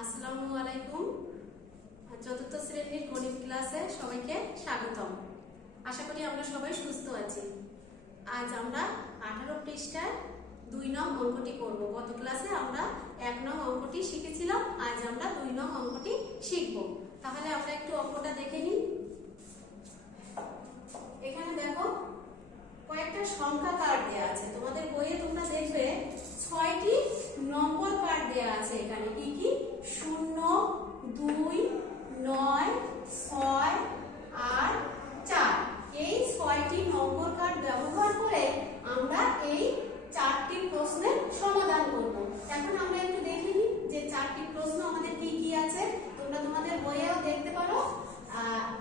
আসসালামু আলাইকুম। চতুর্থ শ্রেণীর গণিত ক্লাসে সবাইকে স্বাগতম। আশা করি আমরা সবাই সুস্থ আছি। আজ আমরা 18 পৃষ্ঠার 2 নং অঙ্কটি করব। গত ক্লাসে আমরা 1 নং অঙ্কটি শিখেছিলাম, আজ আমরা 2 নং অঙ্কটি শিখব। তাহলে আমরা একটু অঙ্কটা দেখে নিই। এখানে দেখো কয়েকটা সংখ্যা কার্ড দেয়া আছে। তোমাদের বইয়ে তোমরা দেখবে 6টি নম্বর কার্ড দেয়া আছে। এখানে কি কি? 0, 2, 9, 6 আর 4। এই 6টি নম্বর কার্ড ব্যবহার করে আমরা এই 4টি প্রশ্নের সমাধান করব। এখন আমরা একটু দেখে নিই যে 4টি প্রশ্ন আমাদের কি কি আছে। তোমরা তোমাদের বইয়েও দেখতে পারো।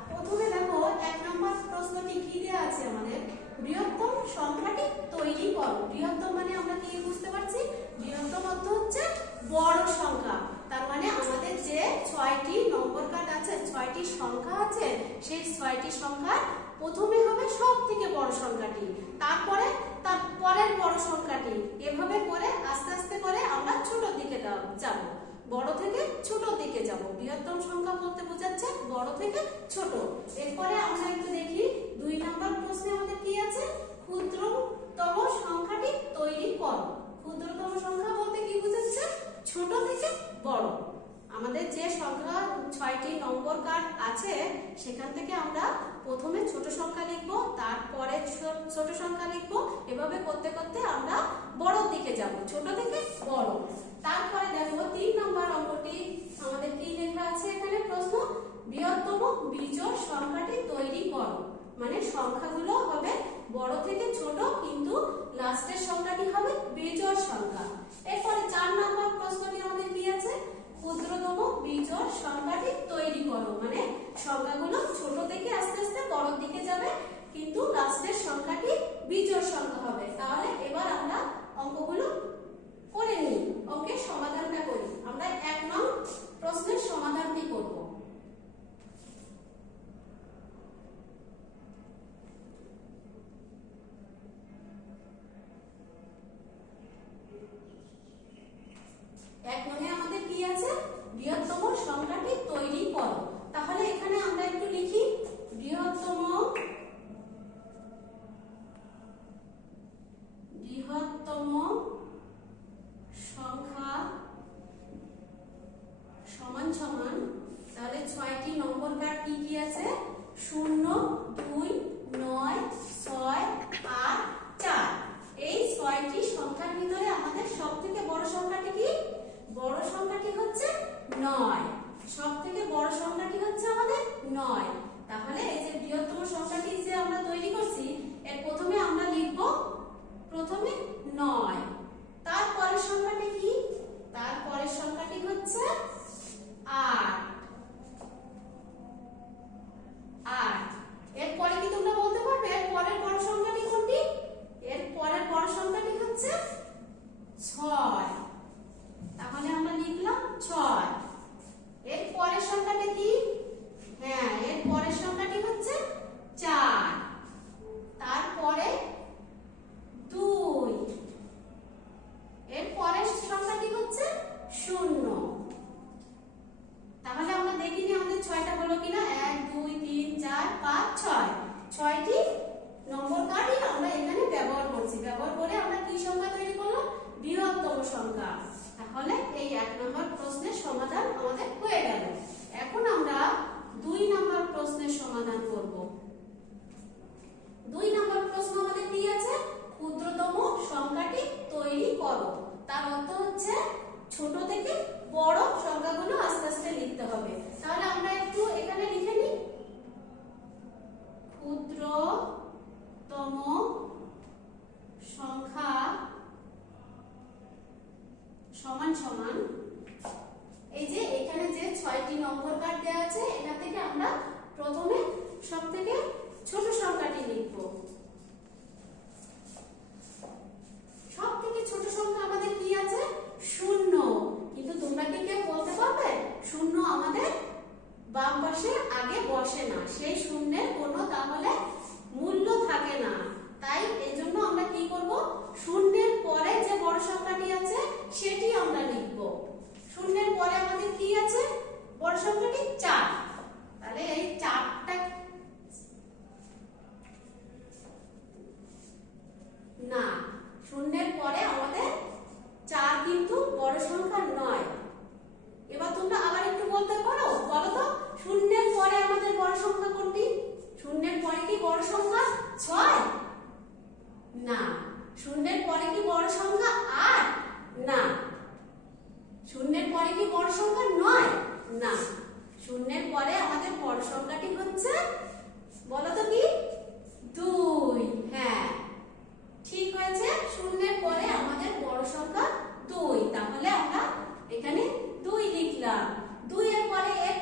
প্রথমে দেখো 1 নম্বর প্রশ্নটি কি দেয়া আছে আমাদের? বৃহত্তম সংখ্যাটি তৈরি করো। বৃহত্তম মানে আমরা কি বুঝতে পারছি? বৃহত্তম অর্থ হচ্ছে বড় সংখ্যা। তার মানে আমাদের যে 6টি নম্বর কার্ড আছে, 6টি সংখ্যা আছে, সেই 6টি সংখ্যা প্রথমে হবে সবথেকে বড় সংখ্যাটি, তারপরে তার পরের বড় সংখ্যাটি, এভাবে করে আস্তে আস্তে করে আমরা ছোট দিকে যাব। বড় থেকে ছোট দিকে যাব। বৃহত্তম সংখ্যা বলতে বোঝাচ্ছে বড় থেকে ছোট। এরপরে আমরা একটু দেখি 2 নম্বর প্রশ্নে আমাদের কি আছে? ক্ষুদ্রতম সংখ্যাটি তৈরি করো। ক্ষুদ্রতম সংখ্যা বলতে কি বোঝাচ্ছে? ছোট থেকে বড়। আমাদের যে সংখ্যা 6টি নম্বর কার্ড আছে সেখান থেকে আমরা প্রথমে ছোট সংখ্যা লিখব, তারপরে ছোট সংখ্যা লিখব, এভাবে করতে করতে আমরা বড় দিকে যাব, ছোট থেকে বড়। তারপরে দেখো 3 নম্বর অঙ্কটি আমাদের কি লেখা আছে এখানে? প্রশ্ন বৃহত্তম বিজোড় সংখ্যাটি তৈরি করো। মানে সংখ্যাগুলো হবে বড় থেকে ছোট, কিন্তু লাস্টের সংখ্যাটি হবে বিজোড় সংখ্যা। এরপরে 4 নম্বর প্রশ্নটি আমাদের কি আছে? ক্ষুদ্রতম বিজোড় সংখ্যাটি তৈরি করো। মানে সংখ্যাগুলো ছোট থেকে আস্তে আস্তে বড় দিকে যাবে, কিন্তু লাস্টের সংখ্যাটি বিজোড় সংখ্যা হবে। তাহলে এবার আমরা অঙ্কগুলো করে নিই, অঙ্কের সমাধানটা করি। আমরা 1 নং প্রশ্নের সমাধানটি করব। আমাদের কি আছে? বৃহত্তম সংখ্যাটি তৈরি করো। তাহলে এখানে আমরা একটু লিখি বৃহত্তম সংখ্যা সমান সমান, তাহলে 6টি নম্বর কার্ড কি কি আছে? 0, 2, 9, 6 আর 4। এই 6টি সংখ্যার ভিতরে আমাদের সবথেকে বড় সংখ্যাটি কি? বড় সংখ্যাটি হচ্ছে 9। সবথেকে বড় সংখ্যাটি হচ্ছে আমাদের 9। তাহলে এই যে বৃহত্তম সংখ্যাটি যে আমরা তৈরি করছি, এর প্রথমে আমরা লিখব প্রথমে 9। তারপরের সংখ্যাটি কি? তারপরের সংখ্যাটি হচ্ছে 8। এরপরে কি তোমরা বলতে পারবে এর পরের বড় সংখ্যাটি কোনটি? এর পরের বড় সংখ্যাটি হচ্ছে 6। তাহলে আমরা লিখলাম 6। এর পরের সংখ্যাটা কি? হ্যাঁ, এর পরের সংখ্যাটি হচ্ছে 4। তারপরে 2। এর পরের সংখ্যাটি হচ্ছে 0। তাহলে আমরা দেখিনি আমাদের 6টা হলো কিনা। 1, 2, 3, 4, 5, 6। 6টি নম্বর কার্ডই আমরা এখানে ব্যবহার করছি। ব্যবহার করে আমরা কি সংখ্যা তৈরি করলাম? বৃহত্তম সংখ্যা। তাহলে এই 1 নম্বর প্রশ্নের সমাধান আমাদের হয়ে গেল। এখন আমরা 2 নম্বর প্রশ্নের সমাধান করব। 2 নম্বর প্রশ্ন আমাদের কি আছে? ক্ষুদ্রতম সংখ্যাটি তৈরি করো। তার অর্থ হচ্ছে ছোট থেকে বড় সংখ্যাগুলো আস্তে আস্তে লিখতে হবে। তাহলে আমরা একটু এখানে লিখে নিই ক্ষুদ্রতম সংখ্যা সমান সমান, এই যে এখানে যে 6টি নম্বর কার্ড দেওয়া আছে, এটা থেকে আমরা প্রথমে সবথেকে ছোট সংখ্যাটি লিখব। সবথেকে ছোট সংখ্যা আমাদের কি আছে? 0। কিন্তু তোমরা কি কেউ বলতে পারবে 0 আমাদের বাম পাশে আগে বসে না, সেই শূন্যের কোনো তাহলে মূল্য থাকে না। তাই এজন্য আমরা কি করব? শূন্যের পরে যে বড় সংখ্যাটি আছে সেটি আমরা লিখব। শূন্যের পরে আমাদের কি বড় সংখ্যাটি 4। তাহলে এই 4টা না, শূন্যের পরে আমাদের 4 কিন্তু বড় সংখ্যা নয়। এবার তোমরা আবার একটু বলতে পারো, বলো তো শূন্যের পরে আমাদের বড় সংখ্যা কোনটি? শূন্যের পরে কি বড় সংখ্যা 6? না। শূন্যের পরে কি বড় সংখ্যা 8? না। শূন্যের পরে কি বড় সংখ্যা 9? না। শূন্যের পরে আমাদের বড় সংখ্যাটি হচ্ছে, বলো তো কি? 2। হ্যাঁ, ঠিক হয়েছে। শূন্যের পরে আমাদের বড় সংখ্যা 2। তাহলে আমরা এখানে 2 লিখলাম। 2 এর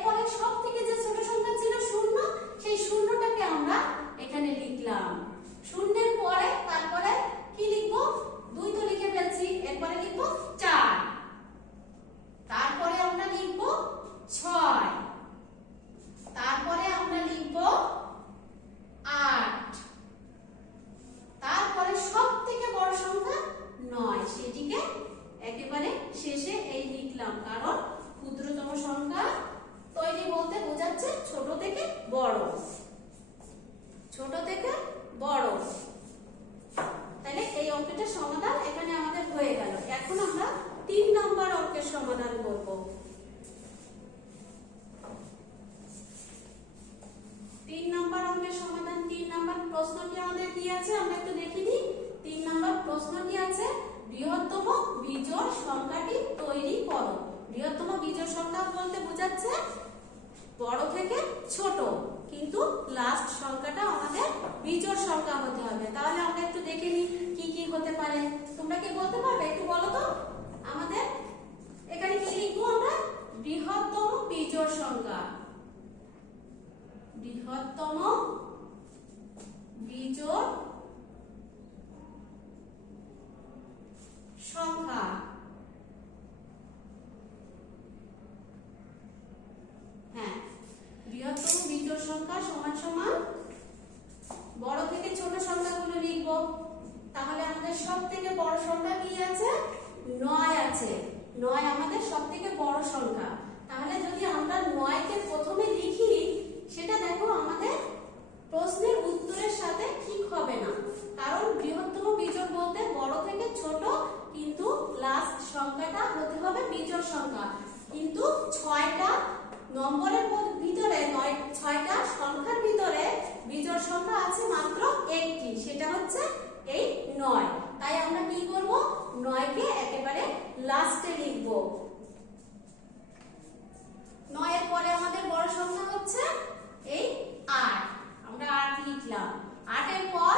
পরে সবথেকে যে ছোট সংখ্যা ছিল 0, সেই শূন্যটাকে আমরা এখানে লিখলাম। শূন্যের পরে তারপরে কি লিখবো? 2 তো লিখে ফেলছি, এরপরে লিখবো 4। তারপরে আমরা লিখবো 6। তারপরে আমরা লিখবো 8। তারপরে সবথেকে বড় সংখ্যা 9, সেটিকে একেবারে শেষে এই লিখলাম, কারণ ক্ষুদ্রতম সংখ্যা তৈরি বলতে বোঝাচ্ছে ছোট থেকে বড়, ছোট থেকে বড়। তাহলে এই অঙ্কটার সমাধান এখানে আমাদের হয়ে গেল। এখন আমরা 3 নম্বর অঙ্কের সমাধান করব। 3 নম্বর অঙ্কের সমাধান, 3 নম্বর প্রশ্নটি আমাদের কি আছে আমরা একটু দেখে নিই। 3 নম্বর প্রশ্নটি আছে, বৃহত্তম বিজোড় সংখ্যাটি তৈরি করো। বৃহত্তম বিজোড় সংখ্যা বলতে বোঝাচ্ছে বড় থেকে ছোট, কিন্তু লাস্ট সংখ্যাটা আমাদের বিজোড় সংখ্যা হতে হবে। তাহলে আমরা একটু দেখে নিই কি কি হতে পারে। তোমরা কি বলতে পারবে? একটু বলো তো আমাদের এখানে কি লিখবো আমরা? বৃহত্তম বিজোড় সংখ্যা। বৃহত্তম বিজোড় সংখ্যা। হ্যাঁ, বৃহত্তম বিজোড় সংখ্যা সমান সমান বড় থেকে ছোট সংখ্যাগুলো লিখব। তাহলে আমাদের সবথেকে বড় সংখ্যা কি আছে? 9 আছে। 9 আমাদের সবথেকে বড় সংখ্যা। তাহলে যদি আমরা 9 কে প্রথমে লিখি, সেটা দেখো আমাদের প্রশ্নের উত্তরের সাথে ঠিক হবে না, কারণ বৃহত্তম বিজোড় বলতে বড় থেকে ছোট, কিন্তু লাস্ট সংখ্যাটা হতে হবে বিজোড় সংখ্যা। কিন্তু 6টা নম্বরের ভিতরে 6টা সংখ্যার ভিতরে বিজোড় সংখ্যা আছে মাত্র একটি, সেটা হচ্ছে এই 9। তাই আমরা কি করব? 9 কে একেবারে লাস্টে লিখব। 9 এর পরে আমাদের বড় সংখ্যা হচ্ছে এই 8, আমরা 8 লিখলাম। 8 এর পর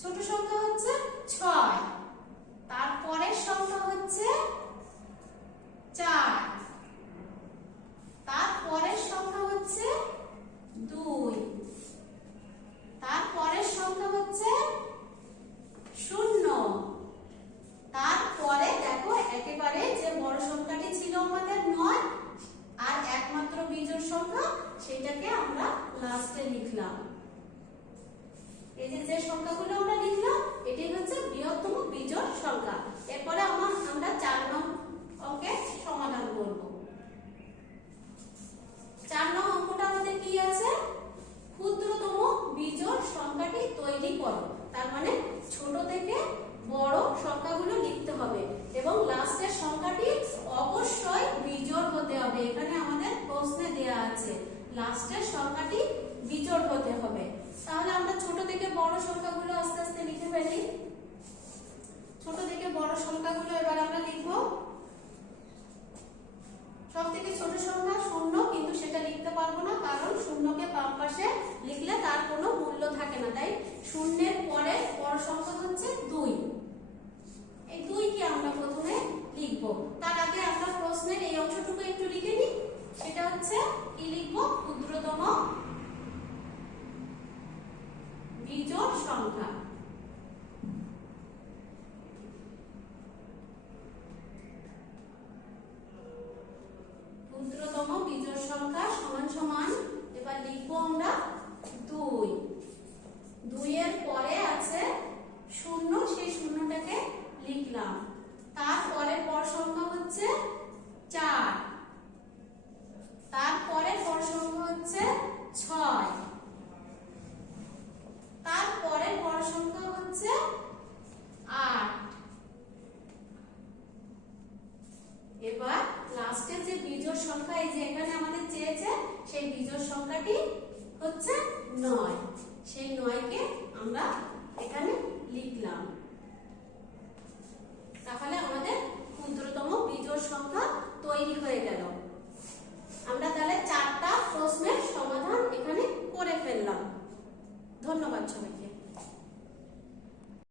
ছোট সংখ্যা হচ্ছে 6, তারপরের সংখ্যা হচ্ছে 4, তারপরের সংখ্যা হচ্ছে 2, তারপরের সংখ্যা হচ্ছে 0। তারপরে দেখো একেবারে যে বড় সংখ্যাটি ছিল আমাদের 9, আর একমাত্র বিজোড় সংখ্যা, সেটাকে আমরা লাস্টে লিখলাম। এই যে সংখ্যাগুলো আমরা লিখলাম, এটাই হচ্ছে বৃহত্তম বিজোড় সংখ্যা। এরপরে আমরা 4 নং অঙ্কের সমাধান করব। 4 নং অঙ্কটা আমাদের কি আছে? ক্ষুদ্রতম বিজোড় সংখ্যাটি তৈরি করো। তার মানে ছোট থেকে বড় সংখ্যাগুলো লিখতে হবে এবং লাস্টের সংখ্যাটি অবশ্যই বিজোড় হতে হবে। এখানে আমাদের প্রশ্নে দেয়া আছে লাস্টের সংখ্যাটি বিজোড় হতে হবে। তাহলে আমরা ছোট থেকে বড় সংখ্যাগুলো আস্তে আস্তে লিখে ফেলি। ছোট থেকে বড় সংখ্যাগুলো এবার আমরা লিখব। সবথেকে ছোট সংখ্যা 0, কিন্তু সেটা লিখতে পারবো না, কারণ শূন্যকে বাম পাশে লিখলে তার কোনো মূল্য থাকে না। তাই 0 এর পরে বড় সংখ্যা হচ্ছে 2। এই 2 কে আমরা প্রথমে লিখব। তার আগে আমরা প্রশ্নের এই অংশটুকু একটু লিখে নিই। সেটা হচ্ছে কি লিখব? ক্ষুদ্রতম বিজোড় সংখ্যা। ক্ষুদ্রতম বিজোড় সংখ্যা সমান সমান, এবার লিখবো আমরা 2। 2 এর পরে বিজোড় সংখ্যাটি হচ্ছে 9। সেই 9কে আমরা এখানে লিখলাম। তাহলে আমাদের ক্ষুদ্রতম বিজোড়